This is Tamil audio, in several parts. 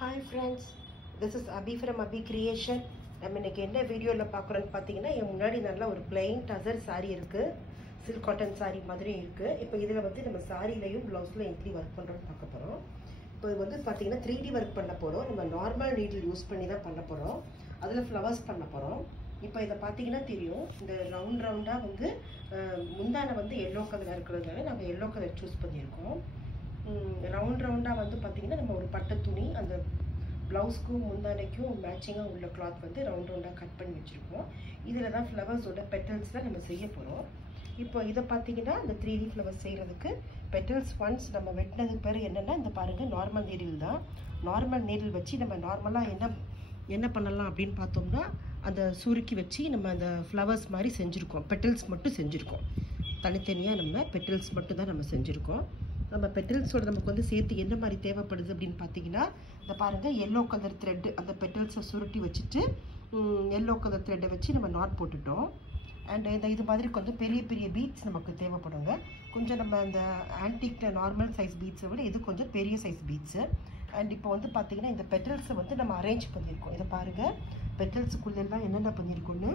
Hi friends, this is Abhi from Abhi Creation. நம்ம இன்னைக்கு என்ன வீடியோல பார்க்குறோம்னு பார்த்தீங்கன்னா என் முன்னாடி நல்ல ஒரு plain டசர் saree இருக்கு. சில்க் காட்டன் saree மாதிரி இருக்கு. இப்போ இதுல வந்து நம்ம சாரிலயும் ப்ளவுஸ்ல எப்படி வர்க் பண்றோம்னு பார்க்க போறோம். இப்போ இது வந்து பார்த்தீங்கன்னா 3D வர்க் பண்ண போறோம். நம்ம நார்மல் நீடில் யூஸ் பண்ணி தான் பண்ண போறோம். அதுல ஃப்ளவர்ஸ் பண்ண போறோம். இப்போ இத பாத்தீங்கன்னா தெரியும் இந்த ரவுண்டா வந்து முந்தான வந்து yellow கலர் இருக்குறதால நாங்க yellow கலர் சூஸ் பண்ணியிருக்கோம். ரவுண்டா வந்து பாத்தீங்கன்னா நம்ம ஒரு பட்டு துணி அந்த ப்ளவுஸ்க்கும் முந்தானைக்கும் மேட்சிங்கா உள்ள கிளாத் வந்து ரவுண்டா கட் பண்ணி வச்சிருக்கோம். இதுல தான் ஃப்ளவர்ஸோட பெட்டல்ஸ் தான் நம்ம செய்ய போறோம். இப்போ இத பாத்தீங்கன்னா இந்த 3D ஃப்ளவர்ஸ் செய்யறதுக்கு பெட்டல்ஸ் ஒன்ஸ் நம்ம வெட்டினதுக்கு பிறகு என்னன்னா இந்த பாருங்க நார்மல் நீடில் தான். நார்மல் நீடில் வச்சு நம்ம நார்மலா என்ன பண்ணலாம் அப்படின்னு பார்த்தோம்னா அந்த சுருக்கி வச்சு நம்ம அந்த ஃப்ளவர்ஸ் மாதிரி செஞ்சிருக்கோம். பெட்டல்ஸ் மட்டும் செஞ்சிருக்கோம். தனித்தனியா நம்ம பெட்டல்ஸ் மட்டும் தான் நம்ம செஞ்சிருக்கோம். நம்ம பெட்டல்ஸோட நமக்கு வந்து சேர்த்து என்ன மாதிரி தேவைப்படுது அப்படின்னு பார்த்தீங்கன்னா இந்த பாருங்க yellow கலர் thread அந்த பெட்டல்ஸை சுருட்டி வச்சுட்டு yellow கலர் thread வச்சு நம்ம நாட் போட்டுட்டோம். அண்ட் இது மாதிரி கொஞ்சம் பெரிய பெரிய பீட்ஸ் நமக்கு தேவைப்படுங்க. கொஞ்சம் நம்ம இந்த ஆன்டிக் நார்மல் சைஸ் பீட்ஸை விட இது கொஞ்சம் பெரிய சைஸ் பீட்ஸு. அண்ட் இப்போ வந்து பார்த்தீங்கன்னா இந்த பெட்டல்ஸை வந்து நம்ம அரேஞ்ச் பண்ணியிருக்கோம். இதை பாருங்க பெட்டல்ஸுக்குள்ளெல்லாம் என்னென்ன பண்ணியிருக்கோன்னு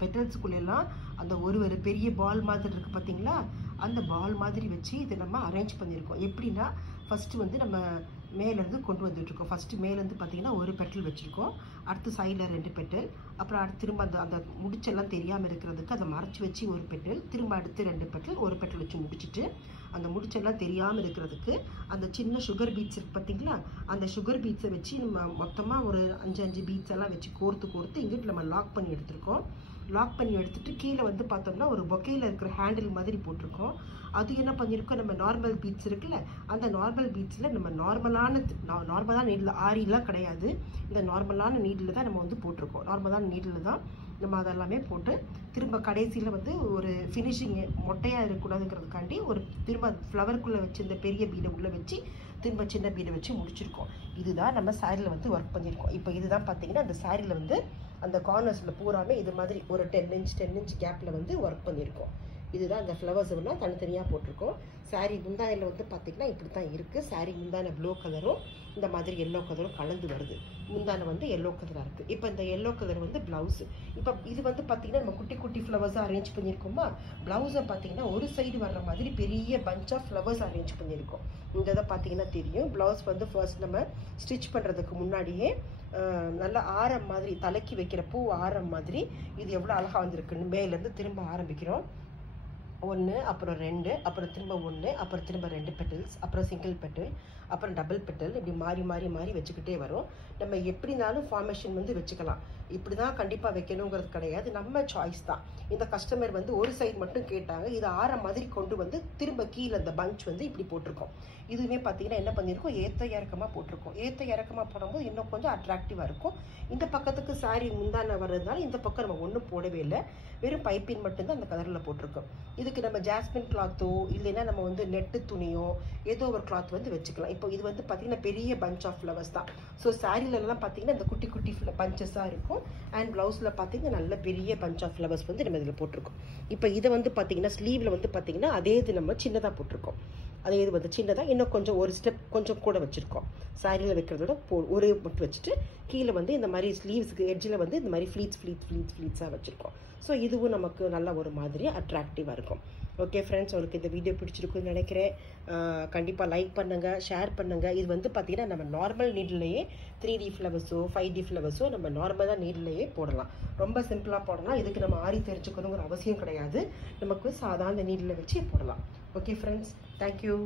பெட்டல்ஸுக்குள்ளெல்லாம் அந்த ஒரு பெரிய பால் மாதிரி இருக்குது பார்த்தீங்களா அந்த பால் மாதிரி வச்சு இதை நம்ம அரேஞ்ச் பண்ணியிருக்கோம். எப்படின்னா ஃபஸ்ட்டு வந்து நம்ம மேலேருந்து கொண்டு வந்துட்டுருக்கோம். ஃபஸ்ட்டு மேலேருந்து பார்த்தீங்கன்னா ஒரு பெட்டல் வச்சுருக்கோம். அடுத்து சைடில் 2 பெட்டல், அப்புறம் அடுத்து திரும்ப அந்த முடிச்செல்லாம் தெரியாமல் இருக்கிறதுக்கு அதை மறைச்சி வச்சு ஒரு பெட்டல், திரும்ப அடுத்து 2 பெட்டல், ஒரு பெட்டல் வச்சு முடிச்சுட்டு அந்த முடிச்செல்லாம் தெரியாமல் இருக்கிறதுக்கு அந்த சின்ன சுகர் பீட்ஸ் இருக்குது பார்த்தீங்களா அந்த சுகர் பீட்ஸை வச்சு நம்ம மொத்தமாக ஒரு 5 பீட்ஸ் எல்லாம் வச்சு கோர்த்து இங்கிட்டு நம்ம லாக் பண்ணி எடுத்திருக்கோம். லாக் பண்ணி எடுத்துட்டு கீழே வந்து பார்த்தோம்னா ஒரு பொக்கையில் இருக்கிற ஹேண்டில் மாதிரி போட்டிருக்கோம். அது என்ன பண்ணியிருக்கோம் நம்ம நார்மல் பீட்ஸ் இருக்குல்ல அந்த நார்மல் பீட்ஸில் நம்ம நார்மலான நீடில் ஆரிலாம் கிடையாது. இந்த நார்மலான நீடில் தான் நம்ம வந்து போட்டிருக்கோம். நார்மலான நீடில் தான் நம்ம அதெல்லாமே போட்டு திரும்ப கடைசியில் வந்து ஒரு ஃபினிஷிங் மொட்டையாக இருக்கக்கூடாதுங்கிறதுக்காண்டி ஒரு திரும்ப ஃப்ளவருக்குள்ளே வச்சு இந்த பெரிய பீடை உள்ளே வச்சு திரும்ப சின்ன பீடை வச்சு முடிச்சிருக்கோம். இதுதான் நம்ம சாரியில் வந்து ஒர்க் பண்ணியிருக்கோம். இப்போ இதுதான் பார்த்தீங்கன்னா அந்த சாரியில் வந்து அந்த கார்னர்ஸில் பூராமே இது மாதிரி ஒரு 10 இன்ச் கேப்பில் வந்து ஒர்க் பண்ணியிருக்கோம். இதுதான் அந்த ஃப்ளவர்ஸ் எல்லாம் தனித்தனியாக போட்டிருக்கோம். சாரீ முந்தானையில் வந்து பார்த்தீங்கன்னா இப்படி தான் இருக்குது. சாரீ முந்தானை ப்ளூ கலரும் இந்த மாதிரி எல்லோ கலரும் கலந்து வருது. முந்தானை வந்து எல்லோ கலராக இருக்குது. இப்போ இந்த எல்லோ கலர் வந்து ப்ளவுஸு. இப்போ இது வந்து பார்த்தீங்கன்னா நம்ம குட்டி குட்டி ஃப்ளவர்ஸாக அரேஞ்ச் பண்ணியிருக்கோமா ப்ளவுஸை பார்த்தீங்கன்னா ஒரு சைடு வர்ற மாதிரி பெரிய பஞ்ச் ஆஃப் ஃப்ளவர்ஸ் அரேஞ்ச் பண்ணியிருக்கோம். இந்த இதை பார்த்தீங்கன்னா தெரியும். ப்ளவுஸ் வந்து ஃபர்ஸ்ட் நம்ம ஸ்டிச் பண்ணுறதுக்கு முன்னாடியே நல்லா ஆரம் மாதிரி தலைக்கு வைக்கிற பூ ஆரம் மாதிரி இது எவ்வளோ அழகாக வந்திருக்குன்னு மேலேருந்து திரும்ப ஆரம்பிக்கிறோம். 1 அப்புறம் 2 அப்புறம் திரும்ப 1 அப்புறம் திரும்ப 2 பெட்டல்ஸ் அப்புறம் சிங்கிள் பெட்டல் அப்புறம் டபுள் பெட்டல் இப்படி மாறி வச்சுக்கிட்டே வரும். நம்ம எப்படினாலும் ஃபார்மேஷன் வந்து வச்சுக்கலாம். இப்படி தான் கண்டிப்பாக வைக்கணுங்கிறது கிடையாது. நம்ம சாய்ஸ் தான். இந்த கஸ்டமர் வந்து ஒரு சைடு மட்டும் கேட்டாங்க. இது ஆற மாதிரி கொண்டு வந்து திரும்ப கீழே அந்த பஞ்ச் வந்து இப்படி போட்டிருக்கோம். இதுவுமே பார்த்தீங்கன்னா என்ன பண்ணியிருக்கோம் ஏற்ற இறக்கமாக போட்டிருக்கோம். ஏற்ற இறக்கமாக போடும்போது இன்னும் கொஞ்சம் அட்ராக்டிவாக இருக்கும். இந்த பக்கத்துக்கு சாரி முந்தான வர்றதுனால இந்த பக்கம் நம்ம ஒன்றும் போடவே இல்லை. வெறும் பைப்பின் மட்டும்தான் அந்த கலரில் போட்டிருக்கோம். இதுக்கு நம்ம ஜாஸ்மின் கிளாத்தோ இல்லைன்னா நம்ம வந்து நெட்டு துணியோ ஏதோ ஒரு கிளாத் வந்து வச்சுக்கலாம். இப்போ இது வந்து பார்த்தீங்கன்னா பெரிய பஞ்ச் ஆஃப் ஃப்ளவர்ஸ் தான். ஸோ சாரீலலாம் பார்த்தீங்கன்னா இந்த குட்டி குட்டி பஞ்சஸாக இருக்கும். அண்ட் ப்ளவுஸில் பார்த்தீங்கன்னா நல்ல பெரிய பஞ்ச் ஆஃப் ஃப்ளவர்ஸ் வந்து நம்ம இதில் போட்டிருக்கோம். இப்போ இதை வந்து பார்த்தீங்கன்னா ஸ்லீவில் வந்து பார்த்தீங்கன்னா அதே இது நம்ம சின்னதாக போட்டிருக்கோம். அதே இது வந்து சின்னதாக இன்னும் கொஞ்சம் ஒரு ஸ்டெப் கொஞ்சம் கூட வச்சுருக்கோம். சாரியில் வைக்கிறதோட ஒரு மட்டும் வச்சுட்டு கீழே வந்து இந்த மாதிரி ஸ்லீவ்ஸுக்கு எட்ஜில் வந்து இந்த மாதிரி ஃப்ளீட்ஸாக வச்சுருக்கோம். ஸோ இதுவும் நமக்கு நல்ல ஒரு மாதிரி அட்ராக்டிவாக இருக்கும். ஓகே ஃப்ரெண்ட்ஸ், உங்களுக்கு இந்த வீடியோ பிடிச்சிருக்குன்னு நினைக்கிறேன். கண்டிப்பாக லைக் பண்ணுங்கள், ஷேர் பண்ணுங்கள். இது வந்து பார்த்தீங்கன்னா நம்ம நார்மல் நீடிலேயே 3D ஃப்ளவர்ஸோ 5D ஃப்ளவர்ஸோ நம்ம நார்மலாக நீடிலேயே போடலாம். ரொம்ப சிம்பிளாக போடலாம். இதுக்கு நம்ம ஆரி தெரிஞ்சுக்கணுங்கிற அவசியம் கிடையாது. நமக்கு சாதாரண நீடில் வச்சு போடலாம். Okay friends, thank you.